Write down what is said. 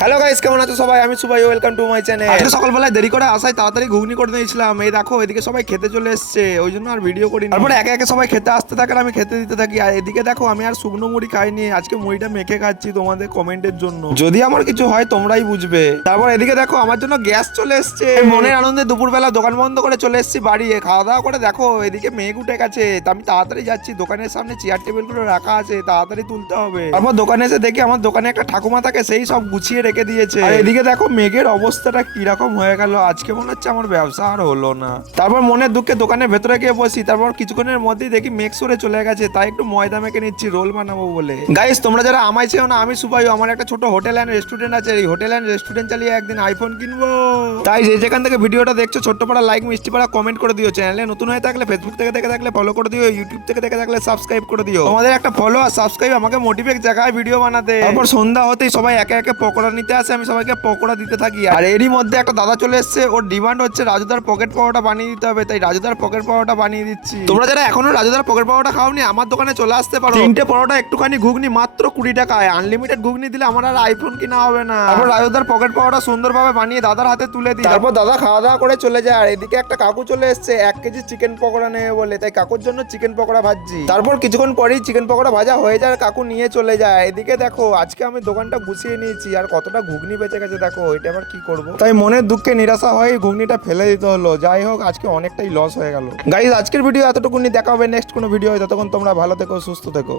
Hello guys, কেমন আছো সবাই? আমি সুবাই, ওয়েলকাম টু মাই চ্যানেল। আজকে সকালবেলায় দেরি করে আসায় তাড়াতাড়ি ঘুগনি করে দিয়েছিলাম। এই দেখো এদিকে সবাই খেতে চলে এসেছে, ওই জন্য আর ভিডিও করিনি। তারপরে একে একে সবাই খেতে আসতে থাকে আর আমি খেতে দিতে থাকি। আর এদিকে দেখো আমি আর শুকনো মুড়ি খাইনি, আজকে মুড়িটা মেখে খাচ্ছি তোমাদের কমেন্টের জন্য। যদি আমার কিছু হয় তোমরাই বুঝবে। তারপর এদিকে দেখো আমার জন্য গ্যাস চলে এসেছে। মনের আনন্দে দুপুরবেলা দোকান বন্ধ করে চলে এসেছি বাড়ি। খাওয়া দাওয়া করে দেখো এদিকে মেঘ উঠে গেছে। তা আমি তাড়াতাড়ি যাচ্ছি, দোকানের সামনে চেয়ার টেবিল গুলো রাখা আছে, তাড়াতাড়ি তুলতে হবে। তারপর দোকানে এসে দেখি আমার দোকানে একটা ঠাকুমা থাকে, সেই সব গুছিয়ে রেখে দিয়েছে। আর এদিকে দেখো মেঘের অবস্থাটা কিরকম হয়ে গেল, আজকে মনে হচ্ছে আমার ব্যবসা আর হলো না। তারপর মনের দুঃখে দোকানের ভেতরে গিয়ে বসি। তারপর কিছুক্ষণের মধ্যেই দেখি মেঘ সরে চলে গেছে, তাই একটু ময়দা মেখে নিচ্ছি রোল বানাবো বলে। গাইস, তোমরা যারা আমায় চেও না, আমি সুবাই, আমার একটা ছোট হোটেল অ্যান্ড রেস্টুরেন্ট আছে। এই হোটেল অ্যান্ড রেস্টুরেন্ট চালিয়ে একদিন আইফোন কিনবো। তাই যে যেখান থেকে ভিডিওটা দেখছো ছোট্ট পাড়া লাইক, মিষ্টি পাড়া কমেন্ট করে দিও। চ্যানেলে নতুন হয়ে থাকলে ফেসবুক থেকে দেখে থাকলে ফলো করে দিও, ইউটিউব থেকে দেখে থাকলে সাবস্ক্রাইব করে দিও। তোমাদের একটা ফলো আর সাবস্ক্রাইব আমাকে মোটিভেট জায়গায় ভিডিও বানাতে। তারপর সন্ধ্যা হতেই সবাই একে একে পকোড়া নিতে আসে, আমি সবাইকে পকোড়া দিতে থাকি। আর এরই মধ্যে একটা দাদা চলে এসেছে, ওর ডিমান্ড হচ্ছে রাজুদার পকেট পাওয়াটা বানিয়ে দিতে হবে, তাই রাজুদার পকেট পাওয়াটা বানিয়ে দিচ্ছি। তোমরা যারা এখনো রাজুদার পকেট পাওয়াটা খাওনি, আমার দোকানে চলে আসতে পারো। 3টে পরোটা একটুখানি ঘুগনি মাত্র 20 টাকায়। আনলিমিটেড ঘুগনি দিলে আমার আর আইফোন কিনা হবে না। তারপর রাজুদার পকেট পাওয়াটা সুন্দরভাবে বানিয়ে দাদার হাতে তুলে দিই। তারপর দাদা খাওয়া দাওয়া করে চলে যায়। আর এদিকে একটা কাকু চলে এসেছে 1 কেজি চিকেন পকোড়া নেবে বলে, তাই কাকুর জন্য চিকেন পকোড়া ভাজছি। তারপর কিছুক্ষণ পরেই চিকেন পকোড়া ভাজা হয়ে যায়, কাকু নিয়ে চলে যায়। এদিকে দেখো আজকে আমি দোকানটা গুছিয়ে নিয়েছি, আর কতটা ঘুগনি বেঁচে গেছে দেখো, এটা আবার কি করবো। তাই মনের দুঃখে নিরাশা হয়ে ঘুগনিটা ফেলে দিতে হলো। যাই হোক, আজকে অনেকটাই লস হয়ে গেল। গাইস, আজকের ভিডিও এতটুকুনি, দেখা হবে নেক্সট কোনো ভিডিও। ততক্ষণ তোমরা ভালো থেকো, সুস্থ থেকো।